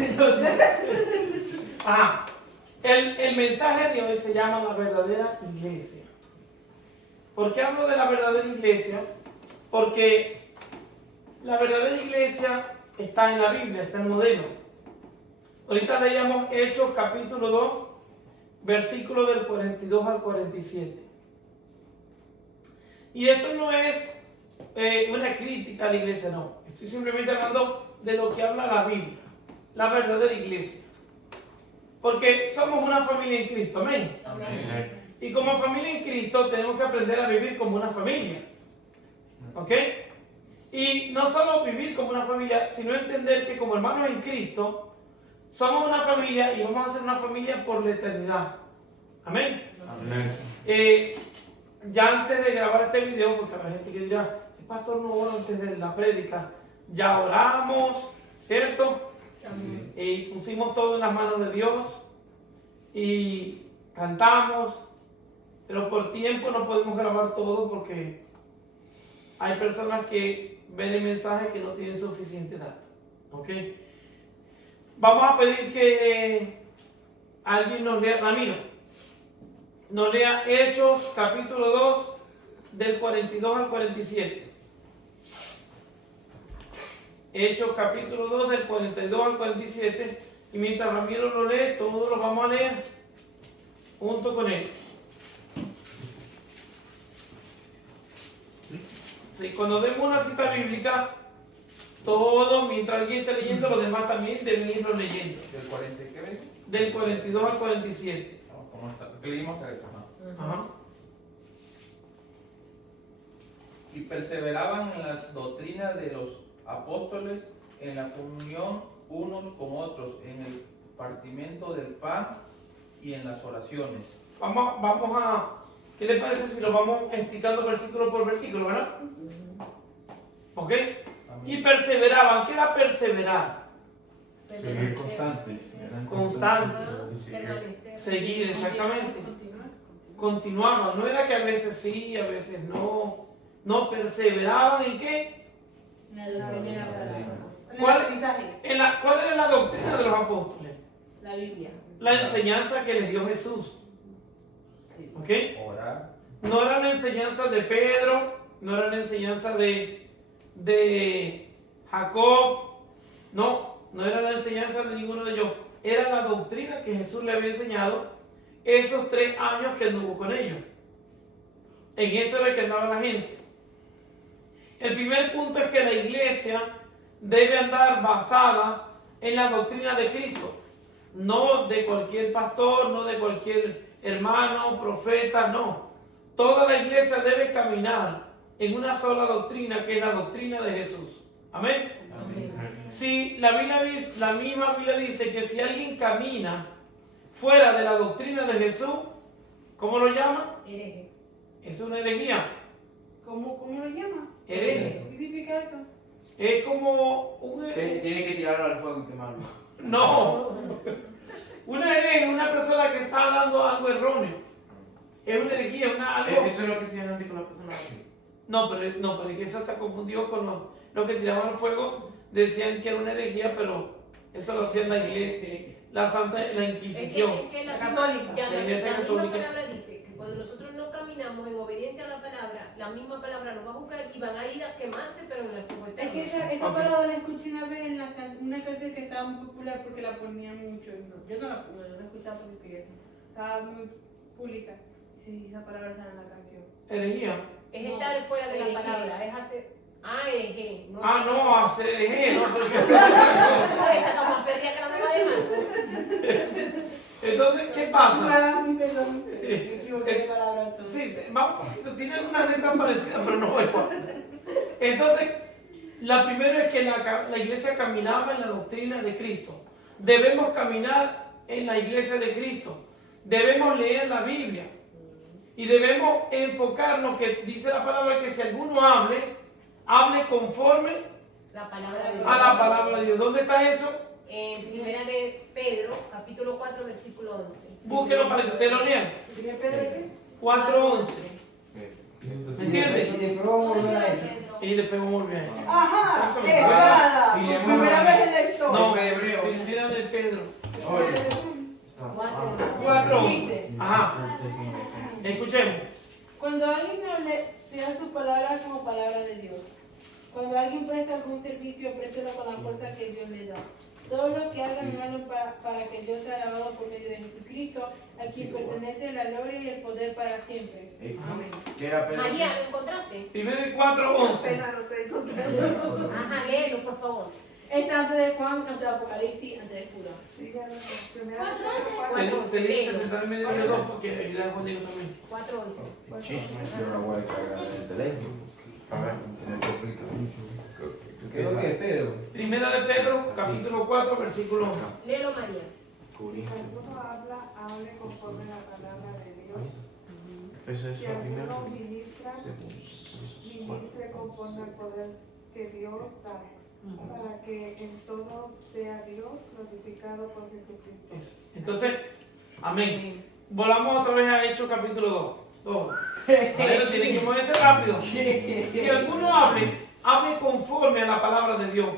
Entonces, el mensaje de hoy se llama la verdadera iglesia. ¿Por qué hablo de la verdadera iglesia? Porque la verdadera iglesia está en la Biblia, está en el modelo. Ahorita leíamos Hechos capítulo 2, versículos del 42 al 47. Y esto no es una crítica a la iglesia, no. Estoy simplemente hablando de lo que habla la Biblia, la verdadera iglesia. Porque somos una familia en Cristo, amén. Amén. Y como familia en Cristo tenemos que aprender a vivir como una familia. ¿Ok? Y no solo vivir como una familia, sino entender que como hermanos en Cristo, somos una familia y vamos a ser una familia por la eternidad. Amén. Amén. Ya antes de grabar este video, porque habrá gente que dirá, si pastor no ora antes de la prédica, ya oramos, ¿cierto? Amén. Y pusimos todo en las manos de Dios y cantamos, pero por tiempo no podemos grabar todo porque hay personas que ven el mensaje que no tienen suficiente datos. ¿Ok? Vamos a pedir que alguien nos lea, Ramiro, nos lea Hechos capítulo 2 del 42 al 47. Hechos capítulo 2 del 42 al 47. Y mientras Ramiro lo lee, todos lo vamos a leer junto con él. Sí, cuando demos una cita bíblica, todos, mientras alguien esté leyendo, los demás también deben irlo leyendo. ¿Del 40 qué ves? Del 42 al 47. ¿Cómo está? ¿Qué leímos? Ajá. Y perseveraban en la doctrina de los apóstoles, en la comunión unos con otros, en el partimiento del pan y en las oraciones. Vamos a, ¿qué le parece si lo vamos explicando versículo por versículo, verdad? ¿Ok? Y perseveraban. ¿Qué era perseverar? Seguir constantes. Constante. Seguir, exactamente. Continuaban. No era que a veces sí, a veces no. No, perseveraban en qué. ¿Cuál era la doctrina de los apóstoles? La Biblia. La enseñanza que les dio Jesús. ¿Ok? Orar. No era la enseñanza de Pedro, no era la enseñanza de Jacob, no era la enseñanza de ninguno de ellos. Era la doctrina que Jesús le había enseñado esos 3 años que anduvo con ellos. En eso era que andaba la gente. El primer punto es que la iglesia debe andar basada en la doctrina de Cristo. No de cualquier pastor, no de cualquier hermano, profeta, no. Toda la iglesia debe caminar en una sola doctrina, que es la doctrina de Jesús. Amén. Amén. Si la misma Biblia dice que si alguien camina fuera de la doctrina de Jesús, ¿cómo lo llama? Hereje. Es una herejía. ¿Cómo lo llama? Hereje. ¿Qué significa eso? Es como un... Tiene que tirarlo al fuego y quemarlo. No. Una herejía es una persona que está dando algo erróneo. Es una herejía, algo... Eso es lo que se llama con las personas. No, pero es que eso está confundido con los que tiraban al fuego. Decían que era una herejía, pero eso lo hacía la iglesia, la Inquisición. Es que La católica. La iglesia misma católica. palabra dice que cuando nosotros no caminamos en obediencia a la misma palabra nos va a juzgar y van a ir a quemarse, pero en el fuego Es eterno. que esa palabra la escuché una vez en una canción que estaba muy popular porque la ponían mucho. Yo no la escuchaba porque quería. Estaba muy pública. Sí, esa palabra está en la canción. Herejía. Es No, estar fuera de hereje. la palabra, es hacer... hereje. Hacer herejía, no, porque... Esta está más perdida que la mamá de mano. Entonces, ¿qué pasa? Perdón, me equivoqué de palabra entonces. Sí, va un poquito, tiene algunas letras parecidas, pero no igual. Entonces, la primera es que la iglesia caminaba en la doctrina de Cristo. Debemos caminar en la iglesia de Cristo. Debemos leer la Biblia. Y debemos enfocarnos, que dice la palabra, que si alguno hable conforme La palabra de Dios. a la palabra de Dios. ¿Dónde está eso? En primera de Pedro, capítulo 4, versículo 11. Búsquelo para que usted lo lea. ¿Tiene Pedro qué? 4:11. ¿Me entiendes? Y después vamos a volver a eso. Y después volver a él. Ajá, Exactamente. nada. Y le Primera hemos- vez en la historia. No, Hebreo. primera de Pedro? Oye. 4. Dice, Ajá, escuchemos. cuando alguien hable, sea su palabra como palabra de Dios. Cuando alguien presta algún servicio, préstelo con la fuerza que Dios le da. Todo lo que hagan, háganlo para que Dios sea alabado por medio de Jesucristo, a quien pertenece la gloria y el poder para siempre. Amén. Era Pedro. María, ¿lo encontraste? 1 4, 11. Ajá, léelo, por favor. Está antes de Juan, antes de Apocalipsis, antes de Judá. Tenés que sentar en medio de los dos porque ayuda a Juan Diego también. 4:11. Yo no voy a cargar el teléfono. A ver, se me complica. ¿Qué es lo que es Pedro? Primera de Pedro, capítulo 4, versículo 1. Léelo, María. Alguno habla, hable conforme a la palabra de Dios. Eso es Si la primera. alguno ministra, ministre conforme al poder que Dios da, para que en todo sea Dios glorificado por Jesucristo. Entonces, amén. Volamos otra vez a Hechos capítulo 2. Pero tienen que moverse rápido. Si alguno hable conforme a la palabra de Dios.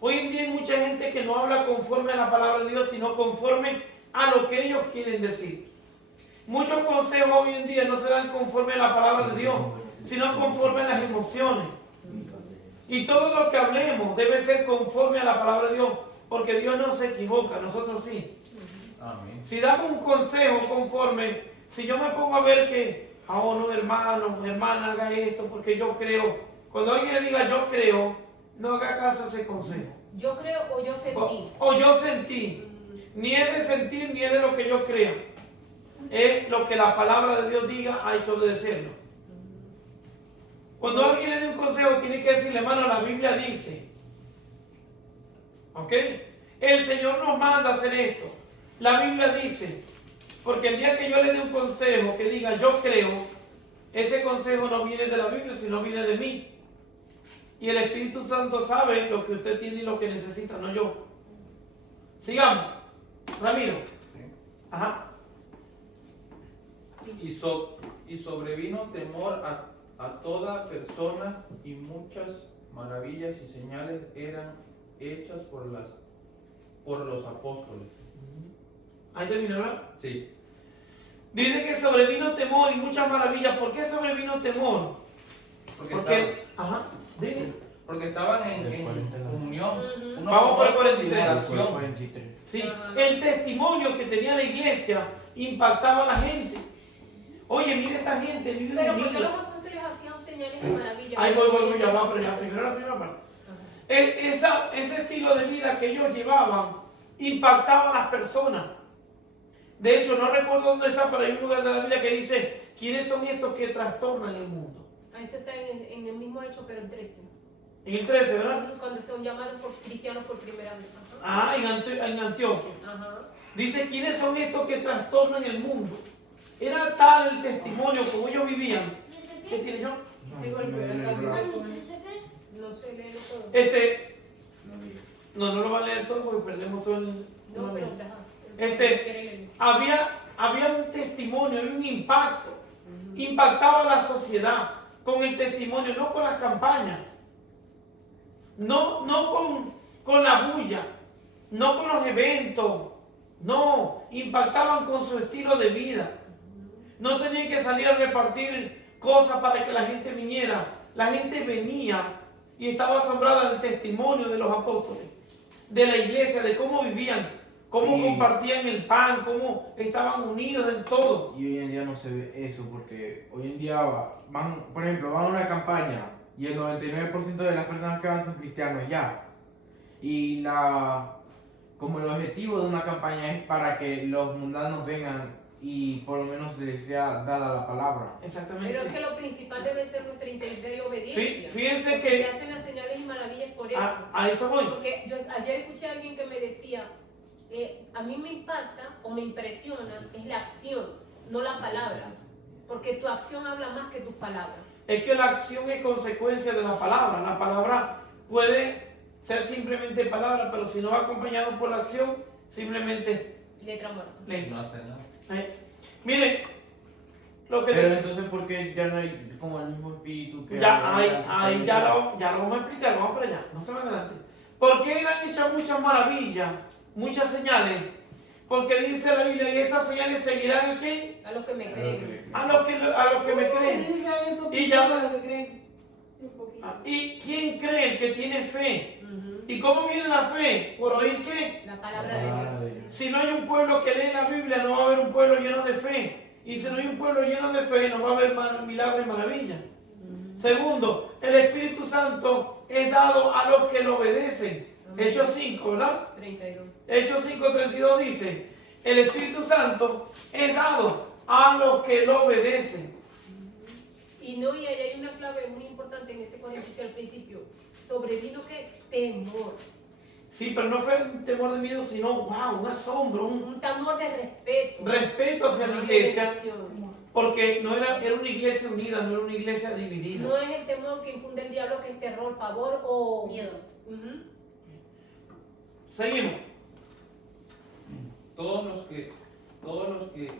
Hoy en día hay mucha gente que no habla conforme a la palabra de Dios, sino conforme a lo que ellos quieren decir. Muchos consejos hoy en día no se dan conforme a la palabra de Dios, sino conforme a las emociones. Y todo lo que hablemos debe ser conforme a la palabra de Dios, porque Dios no se equivoca, nosotros sí. Amén. Si damos un consejo conforme, si yo me pongo a ver que, oh no, hermano, hermana, haga esto porque yo creo. Cuando alguien le diga yo creo, no haga caso a ese consejo. Yo creo o yo sentí. O yo sentí. Ni es de sentir ni es de lo que yo crea. Es lo que la palabra de Dios diga, hay que obedecerlo. Cuando alguien le dé un consejo, tiene que decirle, hermano, la Biblia dice. ¿Ok? El Señor nos manda a hacer esto. La Biblia dice. Porque el día que yo le dé un consejo que diga yo creo, ese consejo no viene de la Biblia, sino viene de mí. Y el Espíritu Santo sabe lo que usted tiene y lo que necesita, no yo. Sigamos. Ramiro. Sí. Ajá. Y sobrevino temor a toda persona, y muchas maravillas y señales eran hechas por los apóstoles. Ahí terminó, ¿verdad? Sí. Dice que sobrevino temor y muchas maravillas. ¿Por qué sobrevino temor? Porque, ajá, dime. Porque estaban en comunión. Uno Vamos con por el otro, 43. en oración. 43. Sí, el testimonio que tenía la iglesia impactaba a la gente. Oye, mira esta gente, vive Pero ¿por qué los unida. apóstoles hacían señales y maravillas? Ahí voy, ya vamos, primero la primera parte. Ese estilo de vida que ellos llevaban impactaba a las personas. De hecho, no recuerdo dónde está, pero hay un lugar de la Biblia que dice, ¿quiénes son estos que trastornan el mundo? Eso está en el mismo hecho, pero en 13. En el 13, ¿verdad? Cuando son llamados por cristianos por primera vez. Ajá. Ah, en Antioquia. Ajá. Dice, ¿quiénes son estos que trastornan el mundo? Era tal el testimonio como ellos vivían. ¿Qué tiene yo? Sí, golpea la cabeza. No sé leerlo todo. No lo va a leer todo porque perdemos todo el... No, pero ajá. Había un testimonio, había un impacto. Impactaba a la sociedad con el testimonio, no con las campañas. No con la bulla, no con los eventos. No, impactaban con su estilo de vida. No tenían que salir a repartir cosas para que la gente viniera. La gente venía y estaba asombrada del testimonio de los apóstoles, de la iglesia, de cómo vivían, cómo compartían el pan, cómo estaban unidos en todo. Y hoy en día no se ve eso, porque hoy en día van, por ejemplo, van a una campaña y el 99% de las personas que van son cristianos ya. Y como el objetivo de una campaña es para que los mundanos vengan y por lo menos les sea dada la palabra. Exactamente. Pero es que lo principal debe ser nuestra integridad y obediencia. Fíjense Porque que se hacen las señales y maravillas por eso. a eso voy. Porque yo ayer escuché a alguien que me decía, a mí me impacta o me impresiona es la acción, no la palabra. Porque tu acción habla más que tus palabras. Es que la acción es consecuencia de la palabra. La palabra puede ser simplemente palabra, pero si no va acompañado por la acción, simplemente Letra muerta. letra. No hacen nada. Miren, lo que Pero dice- entonces, ¿por qué ya no hay como el mismo espíritu que ya había lo vamos a explicar, vamos para allá, no se van adelante. ¿Por qué eran hechas muchas maravillas muchas señales. Porque dice la Biblia, y estas señales seguirán a quién? A los que me creen. A los que me creen. Y ya. ¿Y quién cree? El que tiene fe. ¿Y cómo viene la fe? ¿Por oír qué? La palabra de Dios. Si no hay un pueblo que lee la Biblia, no va a haber un pueblo lleno de fe. Y si no hay un pueblo lleno de fe, no va a haber milagros y maravillas. Segundo, el Espíritu Santo es dado a los que lo obedecen. Hechos 5, ¿verdad? 32. Hechos 5:32 dice, el Espíritu Santo es dado a los que lo obedecen. Y no, y ahí hay una clave muy importante en ese conejito al principio. Sobrevino que temor. Sí, pero no fue un temor de miedo, sino, wow, un asombro, un Un temor de respeto. respeto hacia la Una iglesia, bendición. porque no era una iglesia unida, no era una iglesia dividida. No es el temor que infunde el diablo, que es terror, pavor o Miedo. Ujú. Seguimos. Todos los que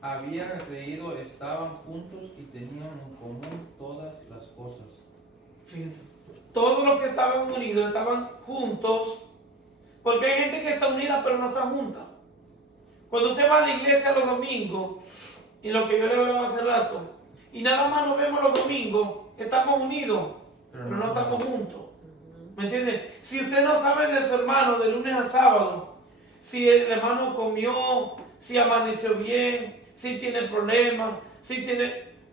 habían creído estaban juntos y tenían en común todas las cosas. Fíjense. Todos los que estaban unidos estaban juntos, porque hay gente que está unida pero no está junta. Cuando usted va a la iglesia los domingos, y lo que yo le hablaba hace rato, y nada más nos vemos los domingos, estamos unidos, pero no estamos juntos. ¿Me entiende? Si usted no sabe de su hermano de lunes a sábado, si el hermano comió, si amaneció bien, si tiene problemas,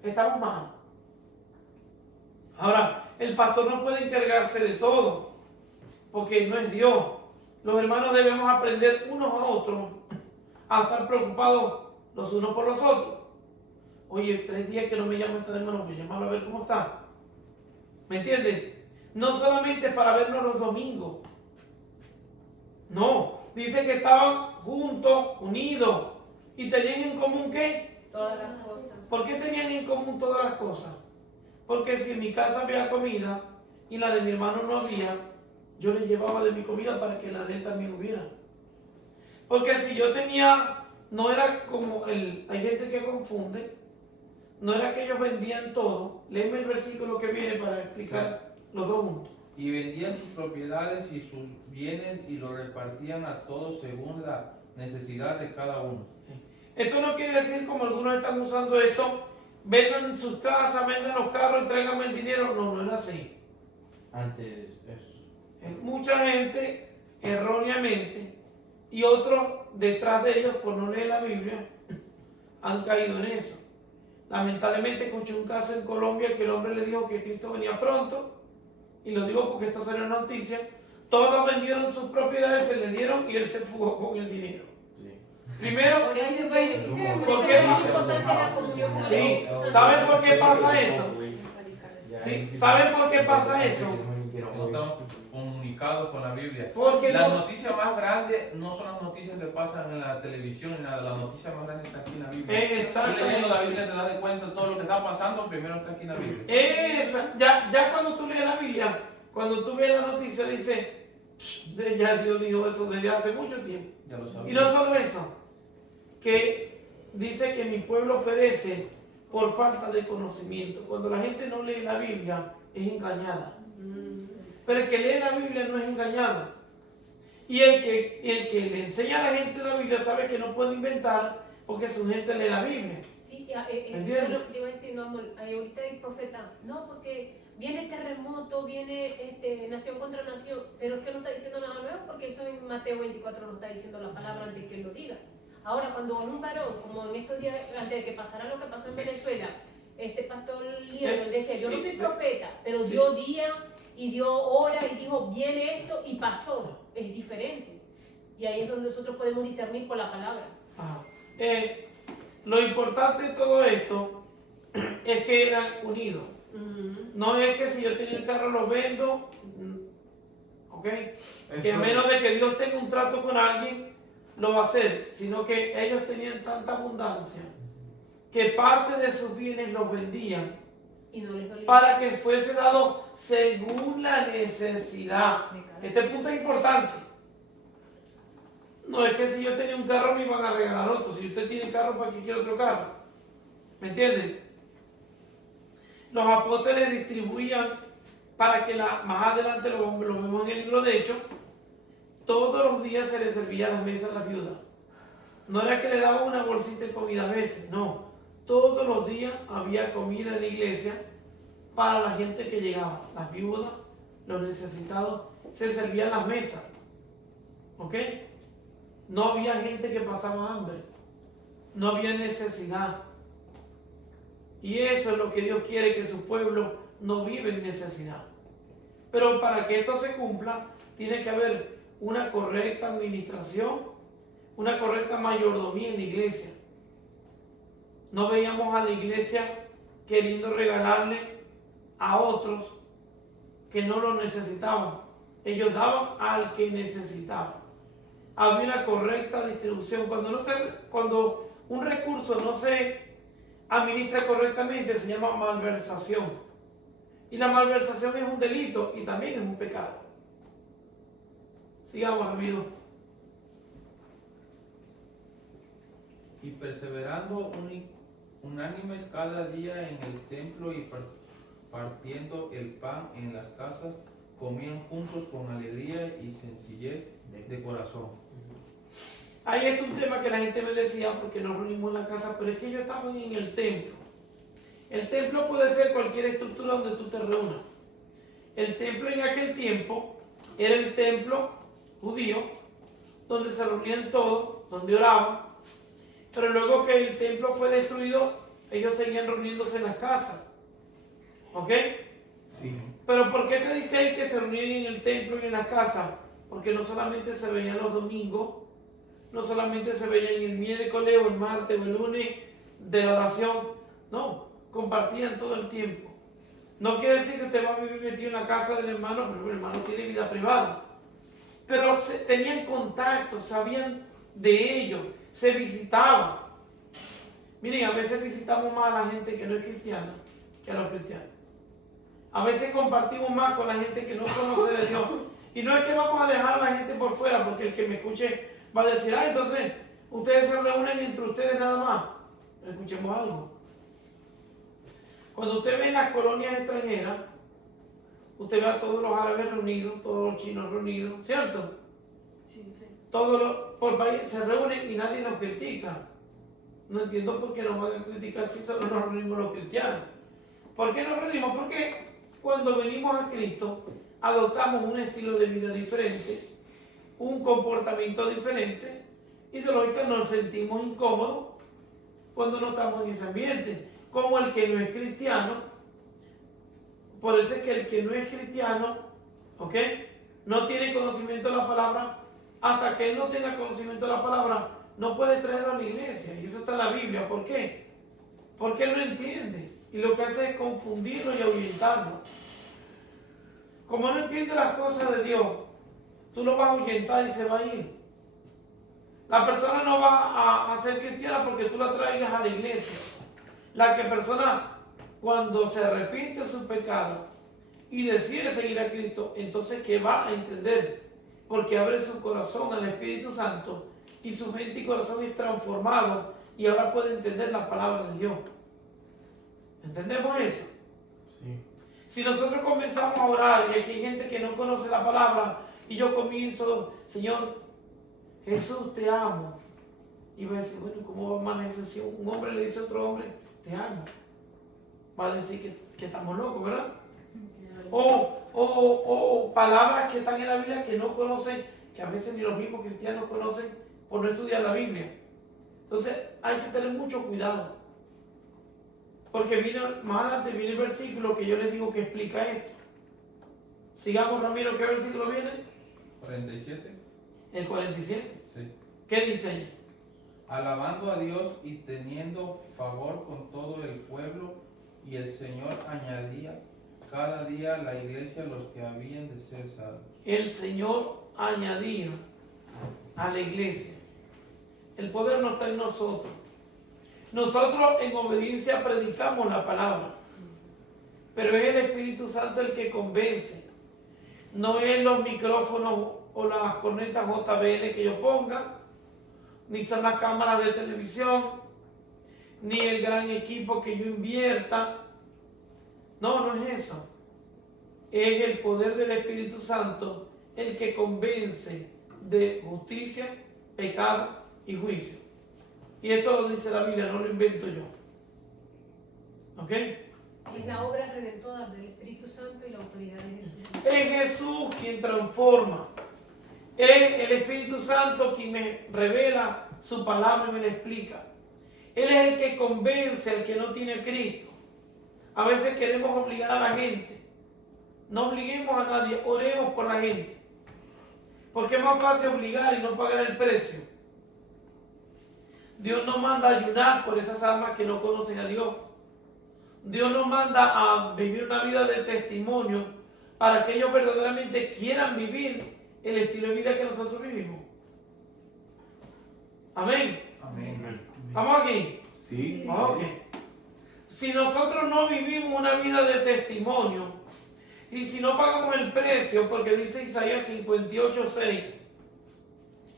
estamos mal. Ahora, el pastor no puede encargarse de todo, porque no es Dios. Los hermanos debemos aprender unos a otros a estar preocupados los unos por los otros. Oye, 3 días que no me llama este hermano, voy a llamarlo a ver cómo está. ¿Me entienden? No solamente para vernos los domingos. No, dice que estaban juntos, unidos, y tenían en común ¿qué? Todas las cosas. ¿Por qué tenían en común todas las cosas? Porque si en mi casa había comida y la de mi hermano no había, yo le llevaba de mi comida para que la de él también hubiera. Porque si yo tenía, no era como hay gente que confunde, no era que ellos vendían todo. Léeme el versículo que viene para explicar los dos juntos. Y vendían sus propiedades y sus bienes y lo repartían a todos según la necesidad de cada uno. Esto no quiere decir, como algunos están usando esto, vendan sus casas, vendan los carros y tráiganme el dinero. No, no era así. Antes eso. Mucha gente, erróneamente, y otros detrás de ellos, por no leer la Biblia, han caído en eso. Lamentablemente escuché un caso en Colombia que el hombre le dijo que Cristo venía pronto, y lo digo porque esto salió en la noticia. Todos vendieron sus propiedades, se le dieron y él se fugó con el dinero. Sí. Primero, Por eso es ¿por que qué? es muy importante la comunión con Sí, Dios. ¿saben por qué pasa eso? Sí, ¿saben por qué pasa eso? Que no estamos comunicados con la Biblia. Porque La no, noticia más grande no son las noticias que pasan en la televisión ni nada. La noticia más grande está aquí en la Biblia. Tú leyendo la Biblia te das de cuenta de todo lo que está pasando, primero está aquí en la Biblia. ya cuando tú lees la Biblia, cuando tú ves la noticia, dice, ya Dios dijo eso desde hace mucho tiempo. Ya lo Y sabes. no solo eso, que dice que mi pueblo perece por falta de conocimiento. Cuando la gente no lee la Biblia, es engañada. Pero el que lee la Biblia no es engañado. Y el que le enseña a la gente la Biblia sabe que no puede inventar porque su gente lee la Biblia. Sí, ¿Entiendes? eso es lo que te iba a decir, no, amor. Ahorita hay profeta, no, porque viene terremoto, viene nación contra nación, pero es que no está diciendo nada nuevo, porque eso en Mateo 24 no está diciendo la palabra antes que él lo diga. Ahora, cuando un varón, como en estos días, antes de que pasara lo que pasó en Venezuela, este pastor Lieber decía, yo no soy profeta, pero sí. dio día y dio hora y dijo, viene esto y pasó. Es diferente. Y ahí es donde nosotros podemos discernir por la palabra. Lo importante de todo esto es que eran unidos. No es que si yo tenía el carro lo vendo, ¿ok? Que a menos de que Dios tenga un trato con alguien, lo va a hacer, sino que ellos tenían tanta abundancia que parte de sus bienes los vendían Y no les dolía. para que fuese dado según la necesidad. Este punto es importante. No es que si yo tenía un carro me iban a regalar otro. Si usted tiene carro, ¿para qué quiere otro carro? ¿Me entiende? Los apóstoles distribuían para que más adelante lo vemos en el libro de Hechos, todos los días se le servía a las mesas a las viudas. No era que le daban una bolsita de comida a veces, no. Todos los días había comida en la iglesia para la gente que llegaba. Las viudas, los necesitados, se servían las mesas. ¿Ok? No había gente que pasaba hambre. No había necesidad. Y eso es lo que Dios quiere, que su pueblo no vive en necesidad. Pero para que esto se cumpla, tiene que haber una correcta administración, una correcta mayordomía en la iglesia. No veíamos a la iglesia queriendo regalarle a otros que no lo necesitaban. Ellos daban al que necesitaba. Había una correcta distribución. Cuando un recurso no se administra correctamente, se llama malversación. Y la malversación es un delito y también es un pecado. Sigamos, Ramiro. Y perseverando unánimes cada día en el templo y partiendo el pan en las casas, comían juntos con alegría y sencillez de corazón. Ahí está un tema que la gente me decía porque nos reunimos en la casa, pero es que ellos estaban en el templo. El templo puede ser cualquier estructura donde tú te reúnas. El templo en aquel tiempo era el templo judío, donde se reunían todos, donde oraban. Pero luego que el templo fue destruido, ellos seguían reuniéndose en las casas. ¿Ok? Sí. Pero ¿por qué te dice ahí que se reunían en el templo y en las casas? Porque no solamente se veían los domingos, no solamente se veían el miércoles o el martes o el lunes de la oración, no, compartían todo el tiempo. No quiere decir que usted va a vivir metido en la casa del hermano, pero el hermano tiene vida privada. Pero tenían contacto, sabían de ellos, se visitaban. Miren, a veces visitamos más a la gente que no es cristiana que a los cristianos. A veces compartimos más con la gente que no conoce de Dios. Y no es que vamos a dejar a la gente por fuera, porque el que me escuche va a decir, entonces ustedes se reúnen entre ustedes nada más. Escuchemos algo. Cuando usted ve en las colonias extranjeras, usted ve a todos los árabes reunidos, todos los chinos reunidos, ¿cierto? Sí. Todos los por país se reúnen y nadie nos critica. No entiendo por qué nos van a criticar si solo nos reunimos los cristianos. ¿Por qué nos reunimos? Porque cuando venimos a Cristo, adoptamos un estilo de vida diferente, un comportamiento diferente, y de lógica nos sentimos incómodos cuando no estamos en ese ambiente, como el que no es cristiano. Por eso es que el que no es cristiano, ¿ok?, no tiene conocimiento de la palabra. Hasta que él no tenga conocimiento de la palabra, no puede traerlo a la iglesia, y eso está en la Biblia. ¿Por qué? Porque él no entiende, y lo que hace es confundirlo y ahuyentarlo. Como no entiende las cosas de Dios, tú lo vas a ahuyentar y se va a ir. La persona no va a ser cristiana porque tú la traigas a la iglesia. La persona, cuando se arrepiente de sus pecados y decide seguir a Cristo, entonces que va a entender, porque abre su corazón al Espíritu Santo y su mente y corazón es transformado y ahora puede entender la palabra de Dios. ¿Entendemos eso? Sí. Si nosotros comenzamos a orar y aquí hay gente que no conoce la palabra y yo comienzo, Señor, Jesús, te amo. Y va a decir, bueno, ¿cómo va a amar Jesús? Si un hombre le dice a otro hombre, te amo. Va a decir que estamos locos, ¿verdad? O palabras que están en la Biblia que no conocen, que a veces ni los mismos cristianos conocen por no estudiar la Biblia. Entonces hay que tener mucho cuidado. Porque más adelante viene el versículo que yo les digo que explica esto. Sigamos, Ramiro, ¿qué versículo viene? 47. El 47. Sí. ¿Qué dice ahí? Alabando a Dios y teniendo favor con todo el pueblo, y el Señor añadía cada día a la iglesia los que habían de ser salvos. El Señor añadía a la iglesia. El poder no está en nosotros. Nosotros en obediencia predicamos la palabra, pero es el Espíritu Santo el que convence. No es los micrófonos o las cornetas JBL que yo ponga, ni son las cámaras de televisión, ni el gran equipo que yo invierta. No es eso. Es el poder del Espíritu Santo el que convence de justicia, pecado y juicio. Y esto lo dice la Biblia, no lo invento yo. ¿Ok? Es la obra redentora del Espíritu Santo y la autoridad de Jesús. Es Jesús quien transforma. Es el Espíritu Santo quien me revela su palabra y me la explica. Él es el que convence al que no tiene a Cristo. A veces queremos obligar a la gente. No obliguemos a nadie, oremos por la gente. Porque es más fácil obligar y no pagar el precio. Dios nos manda a ayunar por esas almas que no conocen a Dios. Dios nos manda a vivir una vida de testimonio para que ellos verdaderamente quieran vivir el estilo de vida que nosotros vivimos. Amén. Amén. ¿Estamos aquí? Sí. Ok. Si nosotros no vivimos una vida de testimonio y si no pagamos el precio, porque dice Isaías 58:6,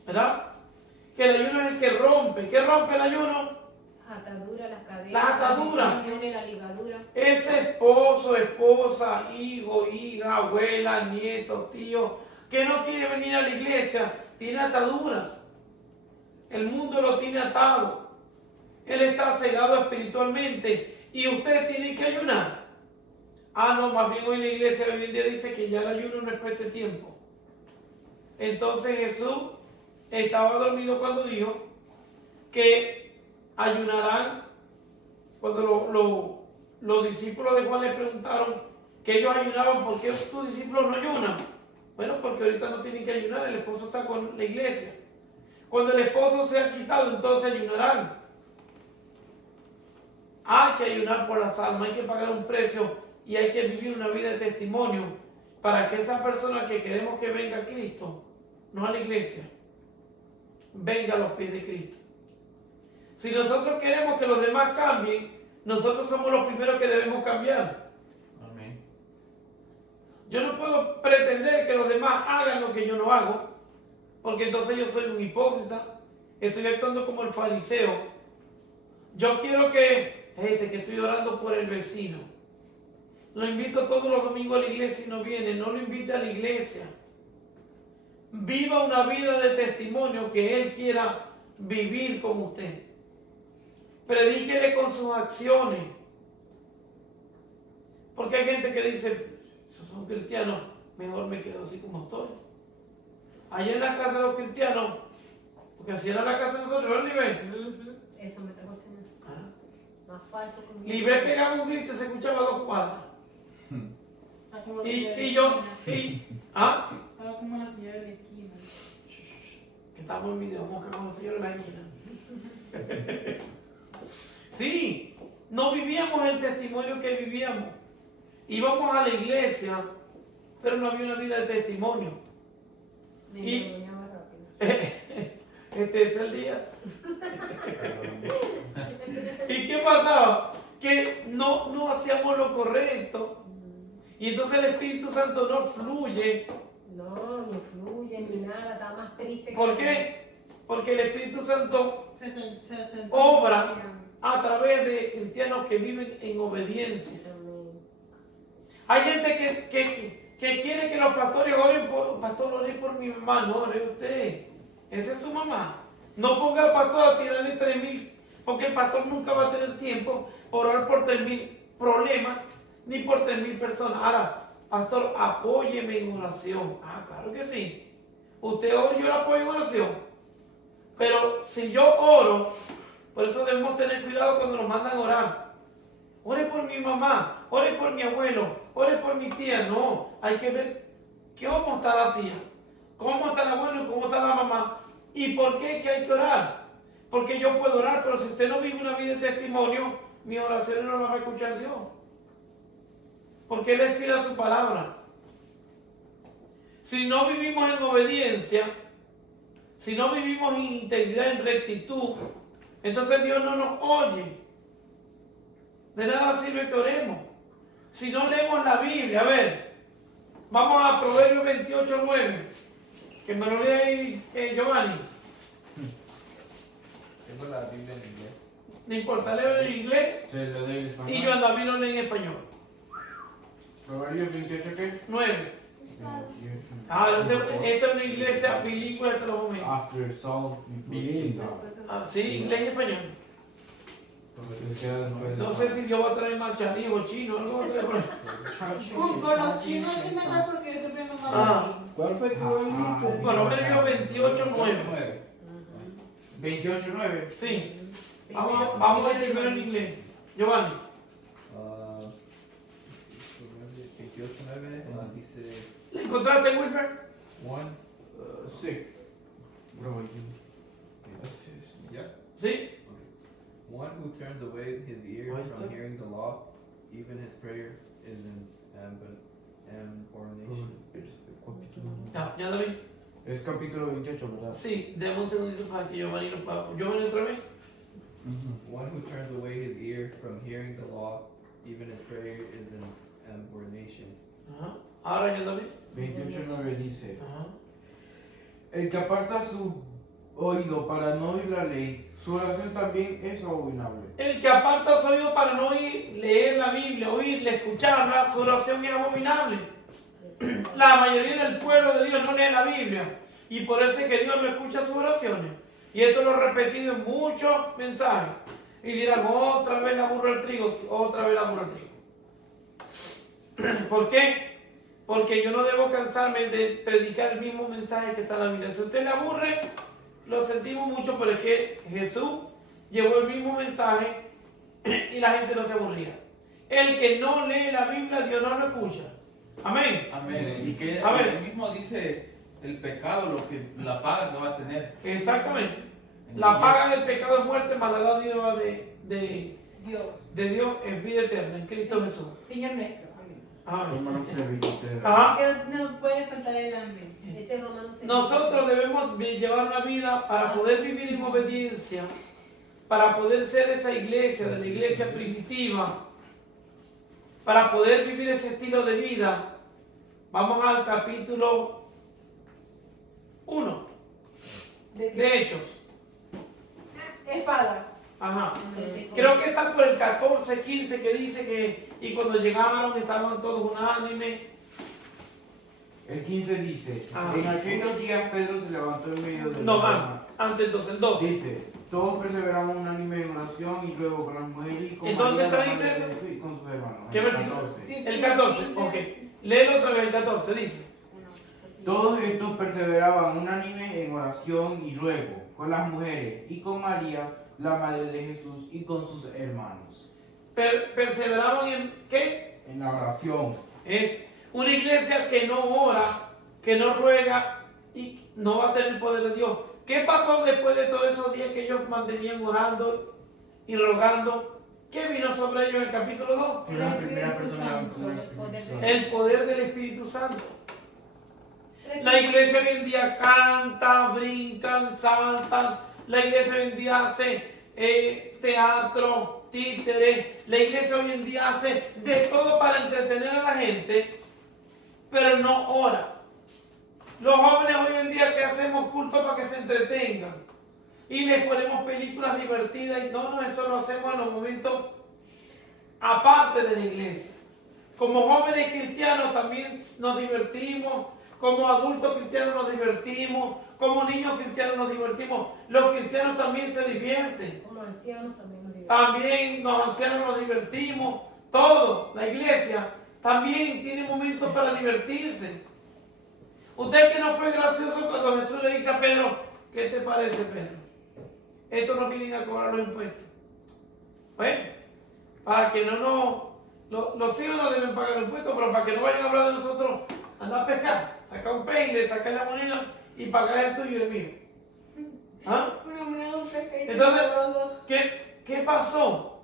¿verdad? Que el ayuno es el que rompe. ¿Qué rompe el ayuno? Las ataduras, las cadenas, Las ataduras. las divisiones, la ligadura. Ese esposo, esposa, hijo, hija, abuela, nieto, tío, que no quiere venir a la iglesia, tiene ataduras. El mundo lo tiene atado. Él está cegado espiritualmente y usted tiene que ayunar. Ah, no, más bien hoy la iglesia hoy en día dice que ya el ayuno no es para este tiempo. Entonces Jesús estaba dormido cuando dijo que ayunarán. Cuando los discípulos de Juan le preguntaron que ellos ayunaban, ¿por qué tus discípulos no ayunan? Bueno, porque ahorita no tienen que ayunar, el esposo está con la iglesia. Cuando el esposo sea quitado, entonces ayunarán. Hay que ayunar por las almas, hay que pagar un precio y hay que vivir una vida de testimonio para que esa persona que queremos que venga a Cristo, no a la iglesia, venga a los pies de Cristo. Si nosotros queremos que los demás cambien, nosotros somos los primeros que debemos cambiar. Amén. Yo no puedo pretender que los demás hagan lo que yo no hago, porque entonces yo soy un hipócrita, estoy actuando como el fariseo. Yo quiero que estoy orando por el vecino. Lo invito todos los domingos a la iglesia y no viene, no lo invite a la iglesia. Viva una vida de testimonio que Él quiera vivir con usted. Predíquele con sus acciones. Porque hay gente que dice, son cristianos, mejor me quedo así como estoy. Allá en la casa de los cristianos, porque así era la casa de nosotros, ¿verdad, Libre? Eso me trajo el Señor. Más falso que un Libre pegaba un grito y se escuchaba a 2 cuadras. ¿Ah? Estaba como la señora de la esquina. Que estamos en video, vamos a con la señora de la esquina. Sí, no vivíamos el testimonio que vivíamos. Íbamos a la iglesia, pero no había una vida de testimonio. Este es el día. ¿Y qué pasaba? Que no hacíamos lo correcto. Y entonces el Espíritu Santo no fluye. No, ni fluye, ni nada, estaba más triste. ¿Por qué? Porque el Espíritu Santo Se obra a través de cristianos que viven en obediencia. Hay gente que quiere que los pastores oren por mi mamá. No, ore usted. Esa es su mamá. No ponga al pastor a tirarle 3,000, porque el pastor nunca va a tener tiempo para orar por 3,000 problemas, ni por 3,000 personas. Ahora, pastor, apóyeme en oración. Ah, claro que sí. Usted ora y yo lo apoyo en oración. Pero si yo oro, por eso debemos tener cuidado cuando nos mandan a orar. Ore por mi mamá, ore por mi abuelo, ore por mi tía. No, hay que ver cómo está la tía, cómo está el abuelo, cómo está la mamá. ¿Y por qué que hay que orar? Porque yo puedo orar, pero si usted no vive una vida de testimonio, mis oraciones no las va a escuchar Dios. Porque Él es fiel a su palabra. Si no vivimos en obediencia, si no vivimos en integridad, en rectitud, entonces Dios no nos oye. De nada sirve que oremos. Si no leemos la Biblia, a ver, vamos a Proverbios 28:9, que me lo lea ahí Giovanni. Tengo la Biblia en inglés. No importa, leo en inglés Se lo doy en español. y yo David lo lee en español. Proverbios 28, ¿qué? 9. Esta es una iglesia bilingüe hasta los momentos. After Saul, Bilingüe. Sí, inglés y español. No sé si yo voy a traer marcharí o chino, algo va a traer por ahí. Con los chinos hay que mandar porque yo estoy viendo más. ¿Cuál fue tu dijiste? Proverbio 28:9. 28:9. Sí. Vamos a ir primero en inglés. Giovanni. 28:9 dice ¿La encontraste, Wilber? one. Sí. Bro, Yeah. Sí. One who turns away his ear Ahí está. from hearing the law, even his prayer is an abomination. Ya David. Es capítulo 28, ¿verdad? Sí, dame un segundito para que Giovanni lo pueda. Giovanni otra vez. One who turns away his ear from hearing the law, even his prayer is an abomination. Ajá. Ahora ya David. 28:9 dice: Ajá. El que aparta su oído para no oír la ley, su oración también es abominable. El que aparta su oído para no oír, leer la Biblia, oírla, escucharla, su oración es abominable. La mayoría del pueblo de Dios no lee la Biblia y por eso es que Dios no escucha sus oraciones. Y esto lo he repetido en muchos mensajes. Y dirán, otra vez la burra al trigo, otra vez la burra al trigo. ¿Por qué? Porque yo no debo cansarme de predicar el mismo mensaje que está en la Biblia. Si usted le aburre, lo sentimos mucho, pero es que Jesús llevó el mismo mensaje y la gente no se aburría. El que no lee la Biblia, Dios no lo escucha. Amén. Amén. Y que A ver. él mismo dice el pecado, lo que la paga que va a tener. Exactamente. La paga del pecado es muerte, mas la dádiva de Dios es vida eterna en Cristo Jesús. Señor nuestro. Amén. Romanos Amén. 3:23. Ajá. Que no puede faltar el amén. Ese es Romanos 6. Nosotros debemos llevar una vida para poder vivir en obediencia, para poder ser esa iglesia, de la iglesia primitiva, para poder vivir ese estilo de vida. Vamos al capítulo 1 de Hechos. Espada. Ajá. Creo que está por el 14, 15 que dice que y cuando llegaron estaban todos unánimes. El 15 dice: Ah. En aquellos días Pedro se levantó en medio de No, la antes entonces el 12. Dice: Todos perseveraban unánime en oración y luego con las mujeres y con ¿En dónde María, está, la dice madre de eso? Jesús, y con sus hermanos. ¿Qué El versículo? 14. El 14, ok. Léelo otra vez, el 14 dice. Todos estos perseveraban unánime en oración y ruego con las mujeres y con María, la madre de Jesús, y con sus hermanos. Perseveraban en ¿qué? En la oración. Es una iglesia que no ora, que no ruega y no va a tener el poder de Dios. ¿Qué pasó después de todos esos días que ellos mantenían orando y rogando? ¿Qué vino sobre ellos en el capítulo 2? Fue la primera persona. El poder del Espíritu Santo. La iglesia hoy en día canta, brincan, saltan. La iglesia hoy en día hace teatro, títeres. La iglesia hoy en día hace de todo para entretener a la gente, pero no ora. Los jóvenes hoy en día que hacemos culto para que se entretengan y les ponemos películas divertidas y no, eso lo hacemos en los momentos aparte de la iglesia. Como jóvenes cristianos también nos divertimos, como adultos cristianos nos divertimos, como niños cristianos nos divertimos. Los cristianos también se divierten. Como ancianos también nos divertimos. También los ancianos nos divertimos. Todo, la iglesia también tiene momentos para divertirse. Usted que no fue gracioso cuando Jesús le dice a Pedro, ¿qué te parece, Pedro? Estos no vienen a cobrar los impuestos. Bueno, para que los hijos no deben pagar los impuestos, pero para que no vayan a hablar de nosotros, anda a pescar, saca un pez y le saca la moneda y pagar el tuyo y el mío. ¿Ah? Entonces, ¿qué pasó?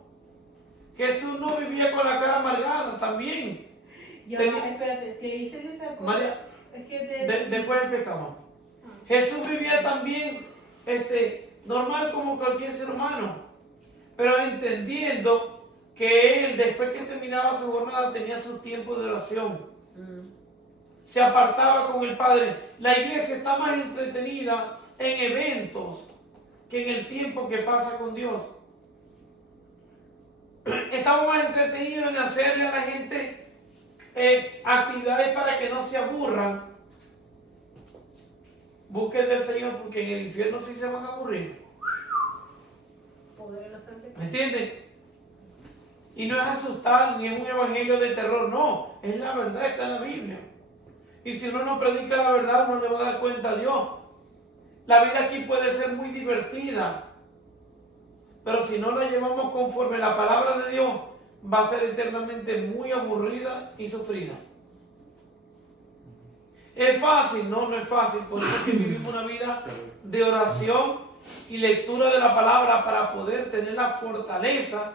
Jesús no vivía con la cara amargada también. Ya, espérate, si ahí se le sacó. María, Es que después del pecado. Jesús vivía también normal como cualquier ser humano, pero entendiendo que él, después que terminaba su jornada, tenía su tiempo de oración. Se apartaba con el Padre. La iglesia está más entretenida en eventos que en el tiempo que pasa con Dios. Estamos más entretenidos en hacerle a la gente actividades para que no se aburran. Busquen del Señor porque en el infierno sí se van a aburrir. Poder en la sangre. ¿Me entienden? Y no es asustar ni es un evangelio de terror, no. Es la verdad, está en la Biblia. Y si uno no predica la verdad, uno le va a dar cuenta a Dios. La vida aquí puede ser muy divertida, pero si no la llevamos conforme a la palabra de Dios, va a ser eternamente muy aburrida y sufrida. ¿Es fácil? No, no es fácil. Por eso es que vivimos una vida de oración y lectura de la palabra para poder tener la fortaleza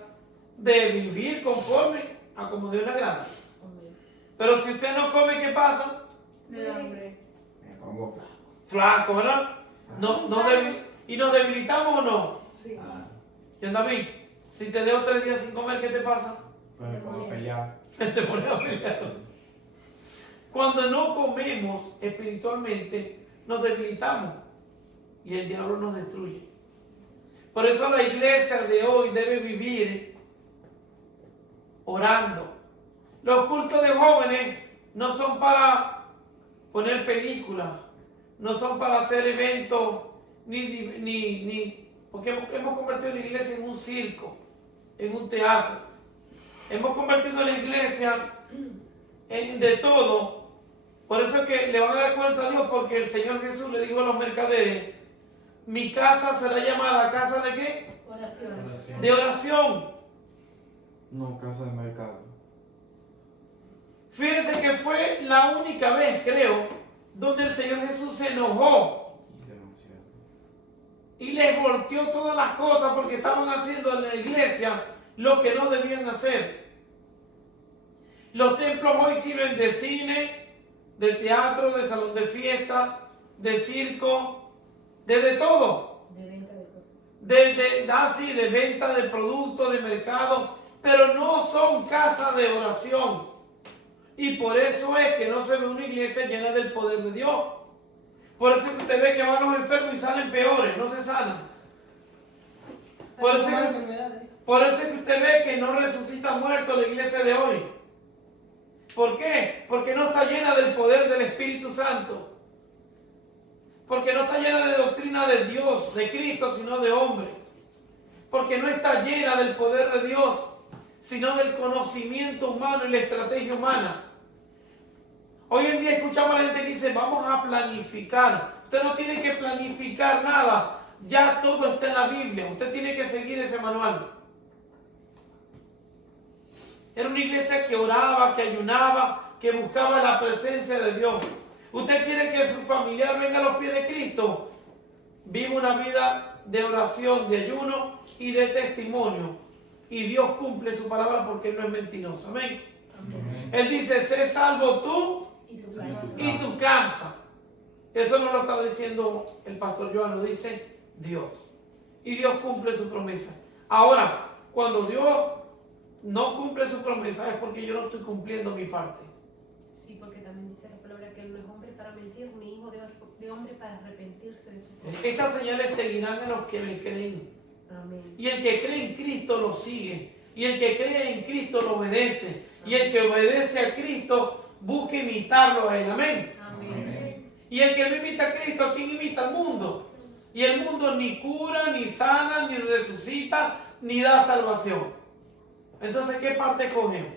de vivir conforme a como Dios le agrada. Amén. Pero si usted no come, ¿qué pasa? Me da hambre. Me pongo Flaco, ¿verdad? ¿Y nos debilitamos o no? Sí. Yo, David, si te dejo 3 días sin comer, ¿qué te pasa? me pongo a pelear. Te pones a pelear. Cuando no comemos espiritualmente, nos debilitamos y el diablo nos destruye. Por eso la iglesia de hoy debe vivir orando. Los cultos de jóvenes no son para poner películas, no son para hacer eventos, porque hemos convertido la iglesia en un circo, en un teatro. Hemos convertido la iglesia en de todo. Por eso es que le van a dar cuenta a Dios, porque el Señor Jesús le dijo a los mercaderes: mi casa será llamada casa de ¿qué? Oración. De oración. No, casa de mercado. Fíjense que fue la única vez, creo, donde el Señor Jesús se enojó y les volteó todas las cosas porque estaban haciendo en la iglesia lo que no debían hacer. Los templos hoy sirven de cine, de teatro, de salón de fiesta, de circo, de todo. De venta de cosas. De venta de productos, de mercado, pero no son casas de oración. Y por eso es que no se ve una iglesia llena del poder de Dios. Por eso es que usted ve que van los enfermos y salen peores, no se sanan. Por eso es que usted ve que no resucita muerto la iglesia de hoy. ¿Por qué? Porque no está llena del poder del Espíritu Santo. Porque no está llena de doctrina de Dios, de Cristo, sino de hombre. Porque no está llena del poder de Dios, sino del conocimiento humano y la estrategia humana. Hoy en día escuchamos a la gente que dice: vamos a planificar. Usted no tiene que planificar nada. Ya todo está en la Biblia. Usted tiene que seguir ese manual. Era una iglesia que oraba, que ayunaba, que buscaba la presencia de Dios. ¿Usted quiere que su familiar venga a los pies de Cristo? Vive una vida de oración, de ayuno y de testimonio. Y Dios cumple su palabra porque Él no es mentiroso. Amén. Amén. Él dice: sé salvo tú Y tu casa. y tu casa. Eso no lo está diciendo el pastor Joan, lo dice Dios. Y Dios cumple su promesa. Ahora, cuando Dios no cumple su promesa es porque yo no estoy cumpliendo mi parte. Sí, porque también dice la palabra que Él no es hombre para mentir, ni hijo de hombre para arrepentirse de su promesa. Estas señales seguirán a los que le creen. Amén. Y el que cree en Cristo lo sigue. Y el que cree en Cristo lo obedece. Y el que obedece a Cristo busca imitarlo a Él. Amén. Amén. Y el que no imita a Cristo, ¿a quién imita? Al mundo. Y el mundo ni cura, ni sana, ni resucita, ni da salvación. Entonces, ¿qué parte cogemos?